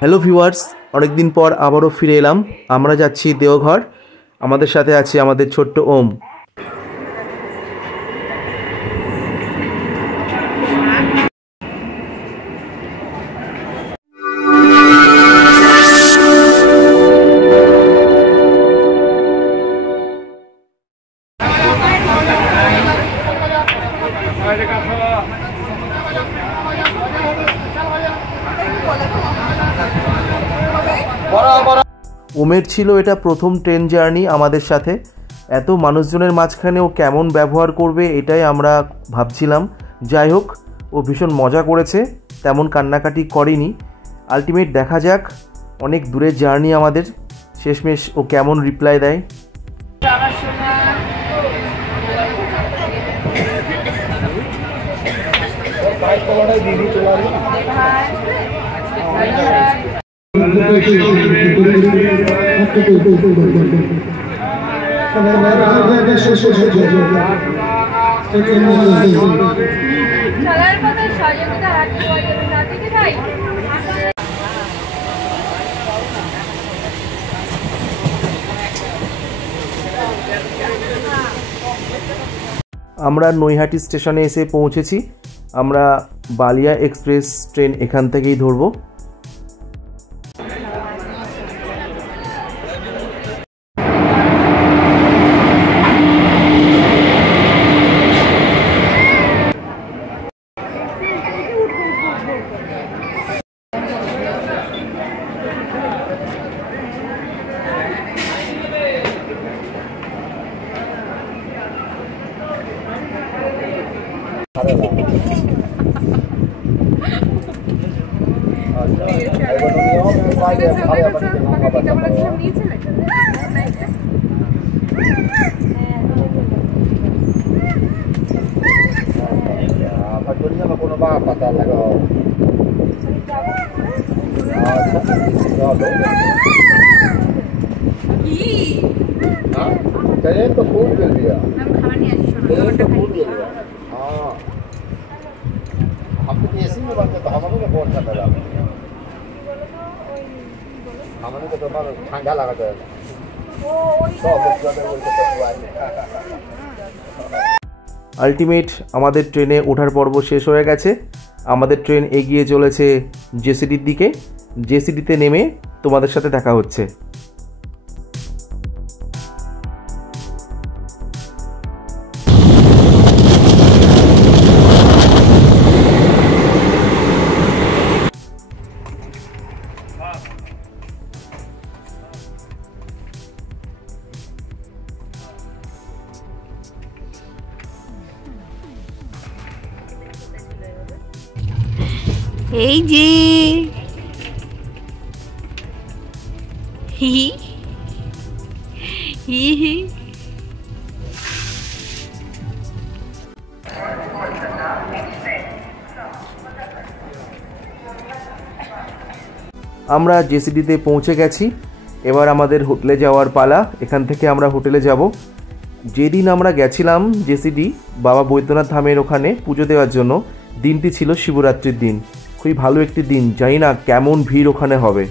Hello viewers, অনেকদিন পর আবারও ফিরে এলাম। আমরা যাচ্ছি দেওঘর। আমাদের সাথে আছে আমাদের ছোট্ট ওম। ওমের ছিল এটা প্রথম ট্রেন জার্নি আমাদের সাথে। এত মানুষজনের মাঝখানে ও কেমন ব্যবহার করবে এটাই আমরা ভাবছিলাম। যাই হোক, ও ভীষণ মজা করেছে, তেমন কান্নাকাটি করেনি। আলটিমেট দেখা যাক, অনেক দূরের জার্নি আমাদের, শেষমেশ ও কেমন রিপ্লাই দেয়। আমরা নৈহাটি স্টেশনে এসে পৌঁছেছি। আমরা বালিয়া এক্সপ্রেস ট্রেন এখান থেকেই ধরবো। ঠান্ডা লাগাতে হবে। আলটিমেট আমাদের ট্রেনে ওঠার পর্ব শেষ হয়ে গেছে। আমাদের ট্রেন এগিয়ে চলেছে জেসিডির দিকে। জেসিডিতে নেমে তোমাদের সাথে দেখা হচ্ছে। এই যে হি হি হি আমরা জেসিডিতে পৌঁছে গেছি। এবার আমাদের হোটেলে যাওয়ার পালা। এখান থেকে আমরা হোটেলে যাব। যেদিন আমরা গেছিলাম জেসিডি বাবা বৈদ্যনাথ ধামের ওখানে পুজো দেওয়ার জন্য, দিনটি ছিল শিবরাত্রির দিন। খুবই ভালো একটি দিন, জানি না কেমন ভিড় ওখানে হবে।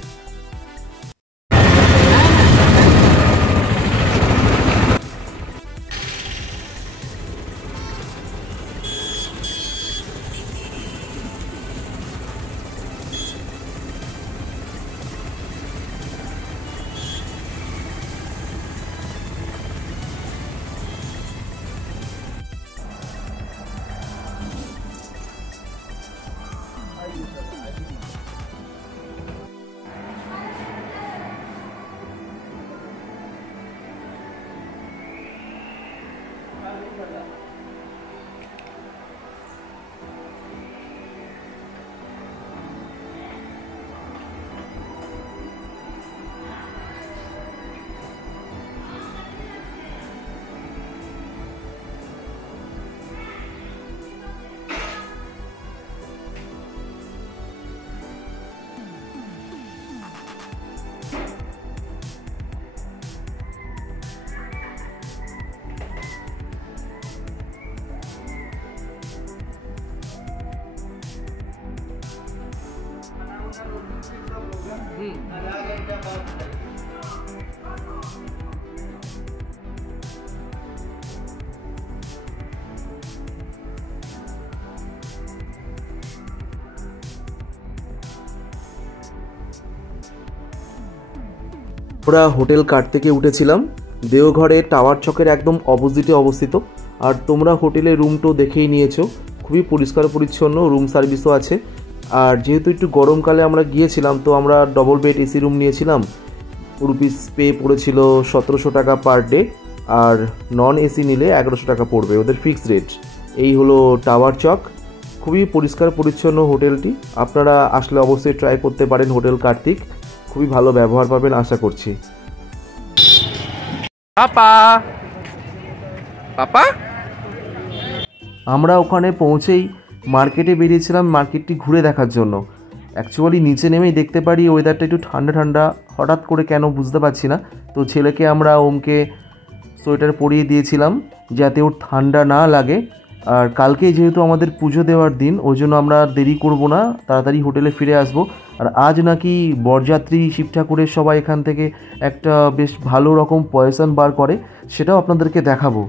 আমরা হোটেল কার্ট থেকে উঠেছিলাম। দেওঘরে টাওয়ার চকের একদম অপোজিটে অবস্থিত। আর তোমরা হোটেলের রুমটাও দেখেই নিয়েছো, খুবই পরিষ্কার পরিচ্ছন্ন, রুম সার্ভিসও আছে। আর যেহেতু একটু গরমকালে আমরা গিয়েছিলাম, তো আমরা ডবল বেড এসি রুম নিয়েছিলাম। রুপিস পে পড়েছিল 1700 টাকা পার ডে, আর নন এসি নিলে 1100 টাকা পড়বে, ওদের ফিক্সড রেট। এই হলো টাওয়ার চক, খুবই পরিষ্কার পরিচ্ছন্ন হোটেলটি। আপনারা আসলে অবশ্যই ট্রাই করতে পারেন হোটেল কার্তিক, খুবই ভালো ব্যবহার পাবেন আশা করছি। পাপা পাপা আমরা ওখানে পৌঁছেই মার্কেটে বেরিয়েছিলাম মার্কেটটি ঘুরে দেখার জন্য। অ্যাকচুয়ালি নিচে নেমেই দেখতে পারি ওয়েদারটা একটু ঠান্ডা ঠান্ডা, হঠাৎ করে কেন বুঝতে পারছি না। তো ছেলেকে আমরা ওমকে সোয়েটার পরিয়ে দিয়েছিলাম যাতে ওর ঠান্ডা না লাগে। আর কালকেই যেহেতু আমাদের পুজো দেওয়ার দিন, ওই জন্য আমরা দেরি করব না, তাড়াতাড়ি হোটেলে ফিরে আসব। আর আজ নাকি বরযাত্রী শিব ঠাকুরের সবাই এখান থেকে একটা বেশ ভালো রকম পয়সন বার করে, সেটাও আপনাদেরকে দেখাবো।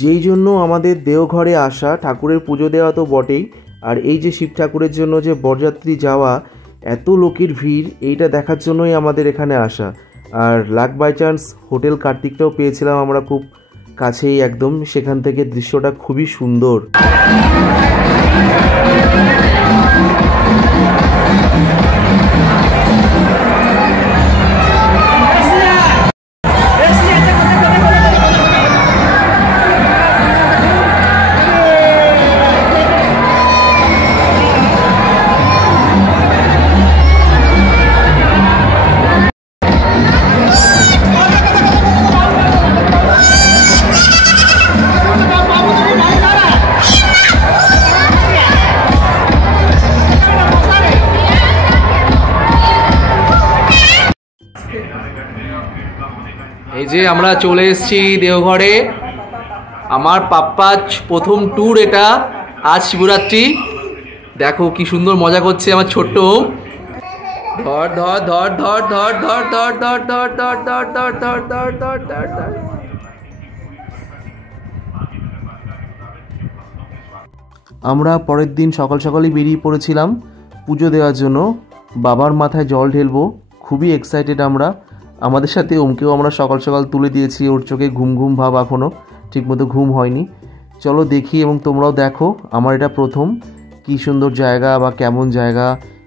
যেই জন্য আমাদের দেওঘরে আসা, ঠাকুরের পুজো দেওয়া তো বটেই, আর এই যে শিব ঠাকুরের জন্য যে বরযাত্রী যাওয়া, এত লোকের ভিড়, এইটা দেখার জন্যই আমাদের এখানে আসা। আর লাক বাই চান্স হোটেল কার্তিকটাও পেয়েছিলাম আমরা খুব কাছেই একদম, সেখান থেকে দৃশ্যটা খুবই সুন্দর। এই যে আমরা চলে এসেছি দেওঘরে, আমার পাপ্পার প্রথম ট্যুর এটা। আজ শিবরাত্রি, দেখো কি সুন্দর মজা করছে আমার ছোট্ট। ধর ধর ধর ধর ধর ধর ধর ধর ধর ধর ধর ধর ধর ধর ধর ধর ধর। আমরা পরের দিন সকাল সকালই বেরিয়ে পড়েছিলাম পুজো দেওয়ার জন্য। বাবার মাথায় জল ঢেলবো, খুবই এক্সাইটেড আমরা। আমাদের সাথে ওমকেও আমরা সকাল সকাল তুলে দিয়েছি, ওর চোখে ঘুম ঘুম ভাব, এখনও ঠিকমতো ঘুম হয়নি। চলো দেখি এবং তোমরাও দেখো আমার এটা প্রথম, কি সুন্দর জায়গা বা কেমন জায়গা,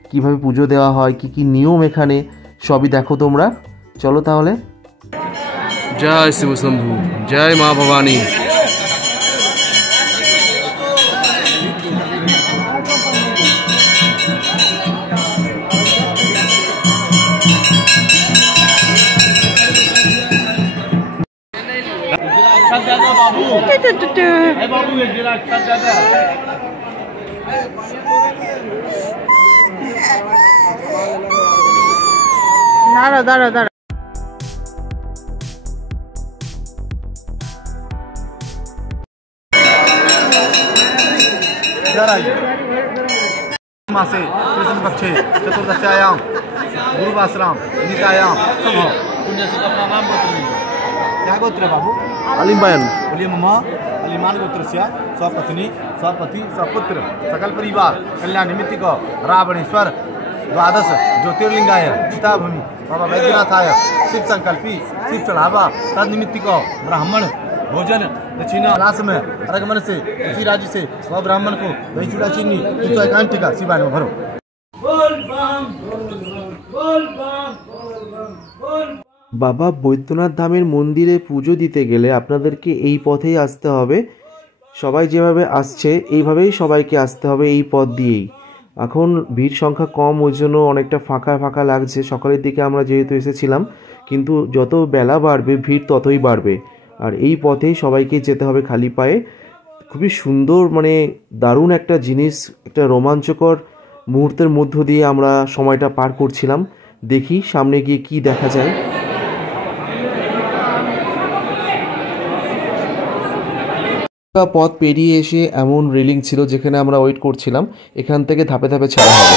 কিভাবে পুজো দেওয়া হয়, কি কি নিয়ম এখানে, সবই দেখো তোমরা। চলো তাহলে। জয় শিব শম্ভু, জয় মা ভবানী। দাঁড়া দাঁড়া দাঁড়া। मासे कृष्ण पक्षे चतुर्दश्यायां गुरुवासराम नितायां शुभ पुण्य से अपना नाम बताइए। क्या गोत्र बाबू? अलीमान। अलीमा अलीमान गोत्र से स्वपत्नी स्वपति स्वपुत्र सकल परिवार कल्याण निमित्त को रावणेश्वर द्वादश ज्योतिर्लिंगाय सीताभूमि बाबा वैद्यनाथाय शिव संकल्पी शिव चढ़ावा तद निमित्त को ब्राह्मण भोजन दक्षिणा लाश में अरगमन से उसी राज्य से वह ब्राह्मण को दही चूड़ा चीनी 251 टीका शिवाय में भरो। বাবা বৈদ্যনাথ ধামের মন্দিরে পুজো দিতে গেলে আপনাদেরকে এই পথেই আসতে হবে। সবাই যেভাবে আসছে এইভাবেই সবাইকে আসতে হবে, এই পথ দিয়েই। এখন ভিড় সংখ্যা কম, ওই জন্য অনেকটা ফাঁকা ফাঁকা লাগছে। সকালের দিকে আমরা যেহেতু এসেছিলাম, কিন্তু যত বেলা বাড়বে ভিড় ততই বাড়বে। আর এই পথেই সবাইকে যেতে হবে খালি পায়ে। খুবই সুন্দর, মানে দারুণ একটা জিনিস, একটা রোমাঞ্চকর মুহূর্তের মধ্য দিয়ে আমরা সময়টা পার করছিলাম। দেখি সামনে গিয়ে কি দেখা যায়। পথ পেরিয়ে এসে এমন রেলিং ছিল যেখানে আমরা ওয়েট করছিলাম, এখান থেকে ধাপে ধাপে ছাড়া হবে।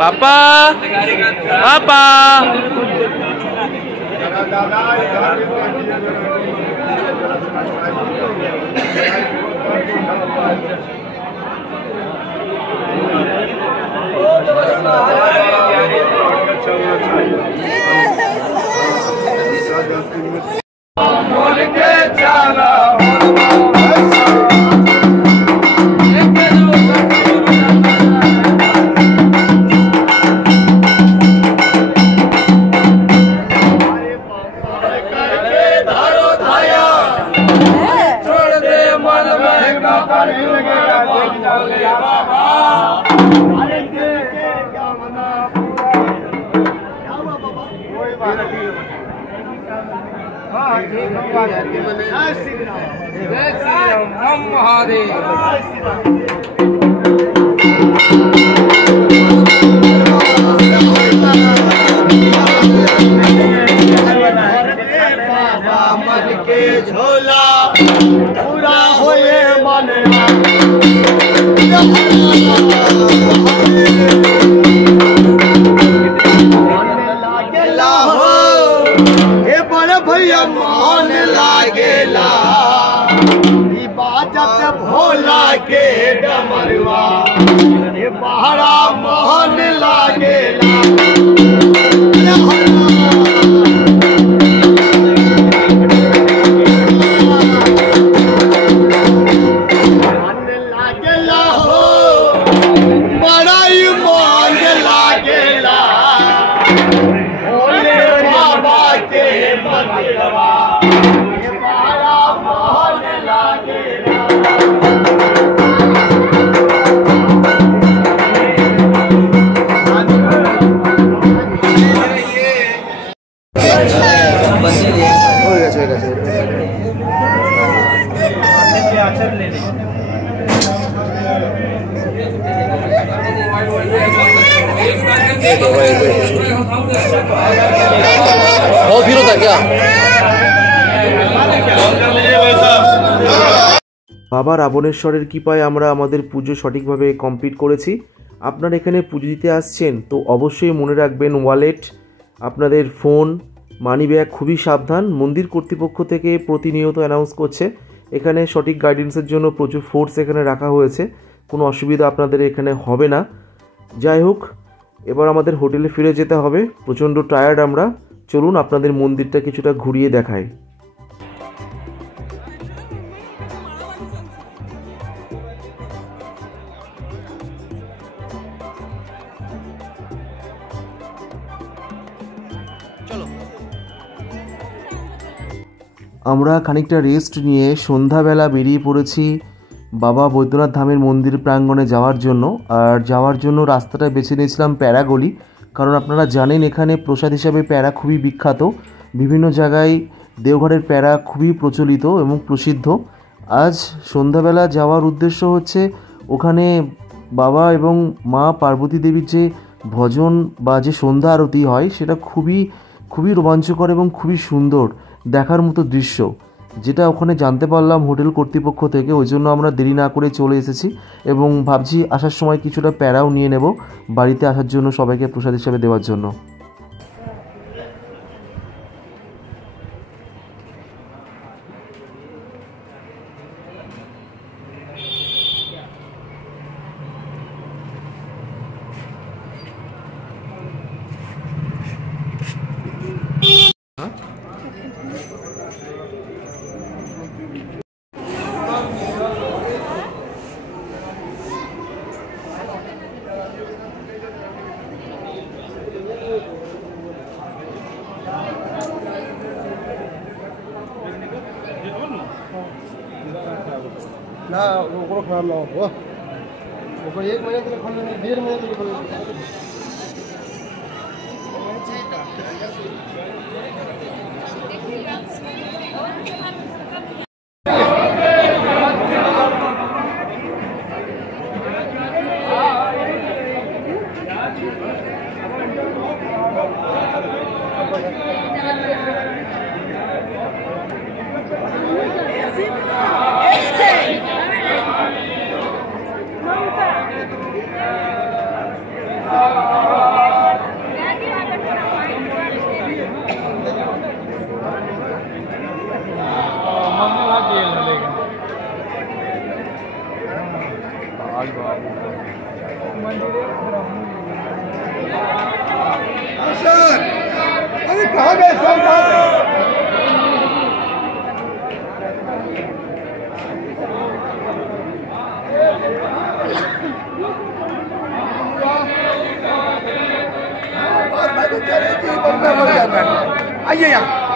पापा पापा झोला पूरा होए मन लागेला हो हे बड़े भैया मान लागेला इबादत भोला के डमरुआ हे बहरा मोहन लागेला बहुत भीड़ होता है क्या? বাবা রাবণেশ্বরের কৃপায় আমরা আমাদের পুজো সঠিকভাবে কমপ্লিট করেছি। আপনারা এখানে পুজো দিতে আসছেন তো অবশ্যই মনে রাখবেন ওয়ালেট, আপনাদের ফোন, মানি ব্যাগ খুবই সাবধান। মন্দির কর্তৃপক্ষ থেকে প্রতিনিয়ত অ্যানাউন্স করছে এখানে সঠিক গাইডেন্সের জন্য প্রচুর ফোর্স এখানে রাখা হয়েছে, কোনো অসুবিধা আপনাদের এখানে হবে না। যাই হোক, এবার আমাদের হোটেলে ফিরে যেতে হবে, প্রচণ্ড টায়ার্ড আমরা। চলুন আপনাদের মন্দিরটা কিছুটা ঘুরিয়ে দেখাই। আমরা খানিকটা রেস্ট নিয়ে সন্ধ্যাবেলা বেরিয়ে পড়েছি বাবা বৈদ্যনাথ ধামের মন্দির প্রাঙ্গণে যাওয়ার জন্য। আর যাওয়ার জন্য রাস্তাটা বেছে নিয়েছিলাম প্যারাগলি, কারণ আপনারা জানেন এখানে প্রসাদ হিসাবে প্যারা খুবই বিখ্যাত। বিভিন্ন জায়গায় দেওঘরের প্যারা খুবই প্রচলিত এবং প্রসিদ্ধ। আজ সন্ধ্যাবেলা যাওয়ার উদ্দেশ্য হচ্ছে ওখানে বাবা এবং মা পার্বতী দেবীর যে ভজন বা যে সন্ধ্যা আরতি হয় সেটা খুবই রোমাঞ্চকর এবং খুবই সুন্দর দেখার মতো দৃশ্য, যেটা ওখানে জানতে পারলাম হোটেল কর্তৃপক্ষ থেকে। ওই জন্য আমরা দেরি না করে চলে এসেছি এবং ভাবছি আসার সময় কিছুটা প্যারাও নিয়ে নেব বাড়িতে আসার জন্য, সবাইকে প্রসাদ হিসাবে দেওয়ার জন্য। ना वो खराब ना हो, वो 1 महीने के लिए खोलने, 1.5 महीने के लिए खोलने। अरे कहाँ गए सब? आइए यहाँ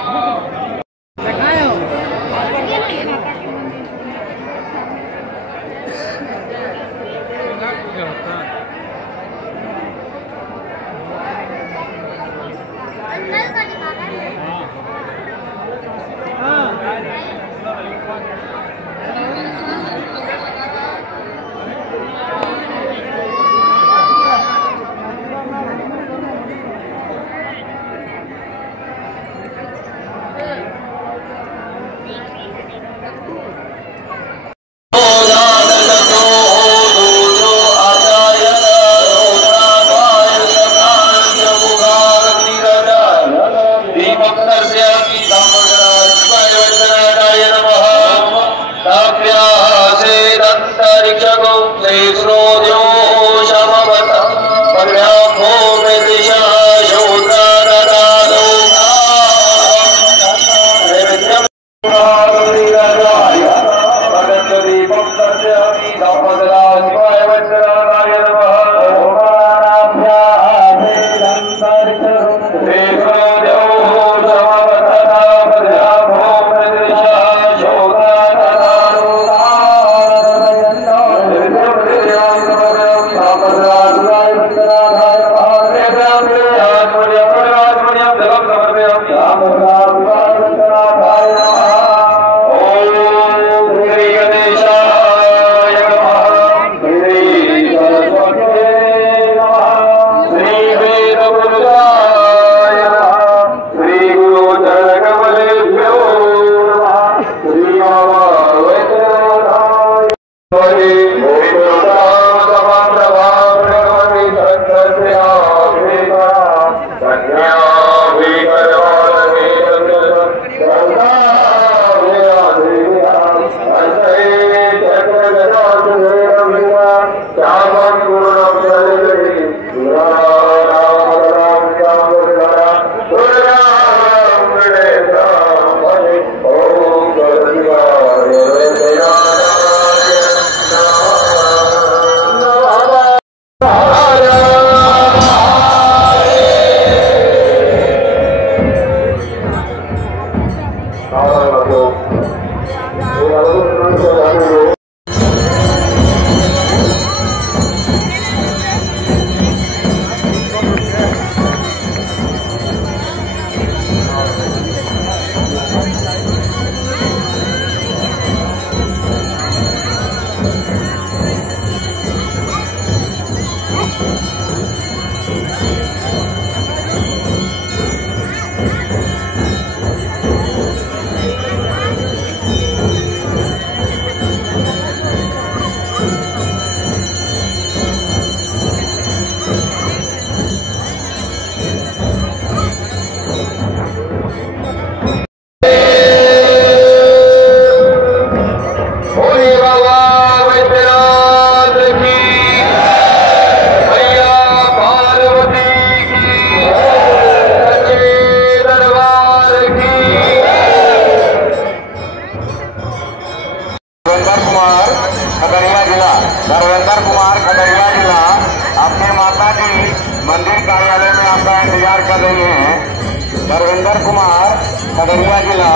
धर्मेंद्र कुमार खगड़िया जिला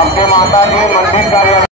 आपके माता जी मंदिर कार्यालय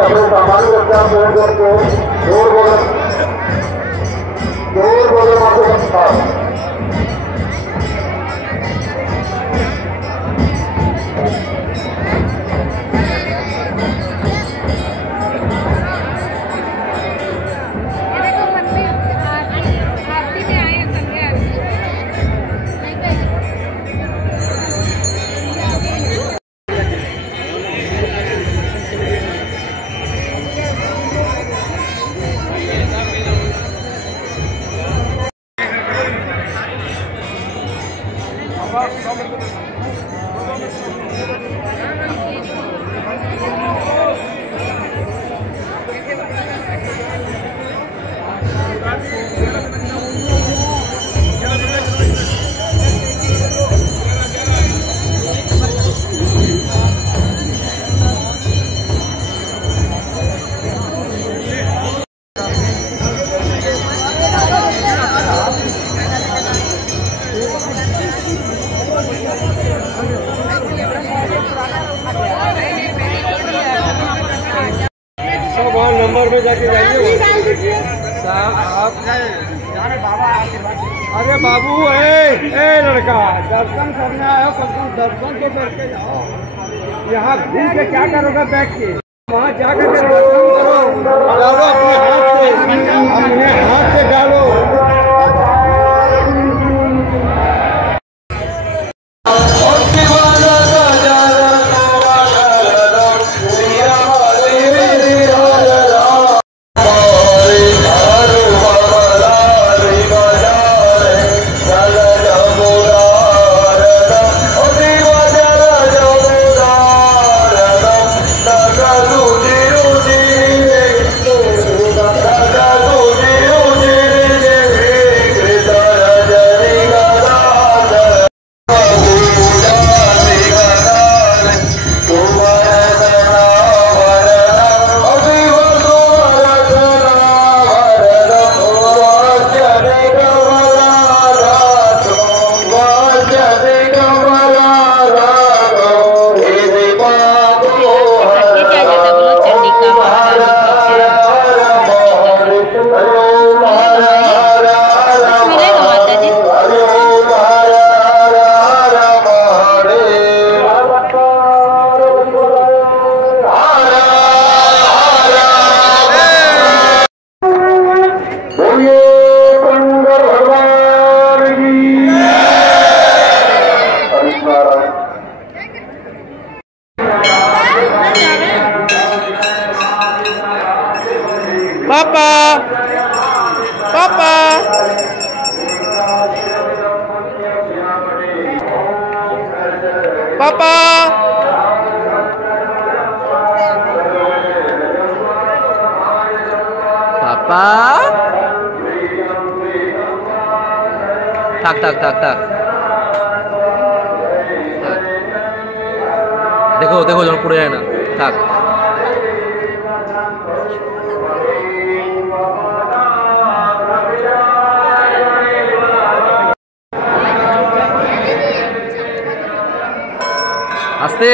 अपने सामान रखा फोन करके जोर बोले माफी नंबर में जाके जाइए आप। अरे बाबू ए लड़का दर्शन करने आयो तो तुम दर्शन तो करके जाओ। यहाँ घूम के क्या करोगे बैठ के? वहाँ जाकर के दर्शन करो, डालो अपने हाथ से डालो। पापा पापा पापा पापा থাক থাক থাক থাক দেখো দেখো যেন পড়ে যায় না থাক আস্তে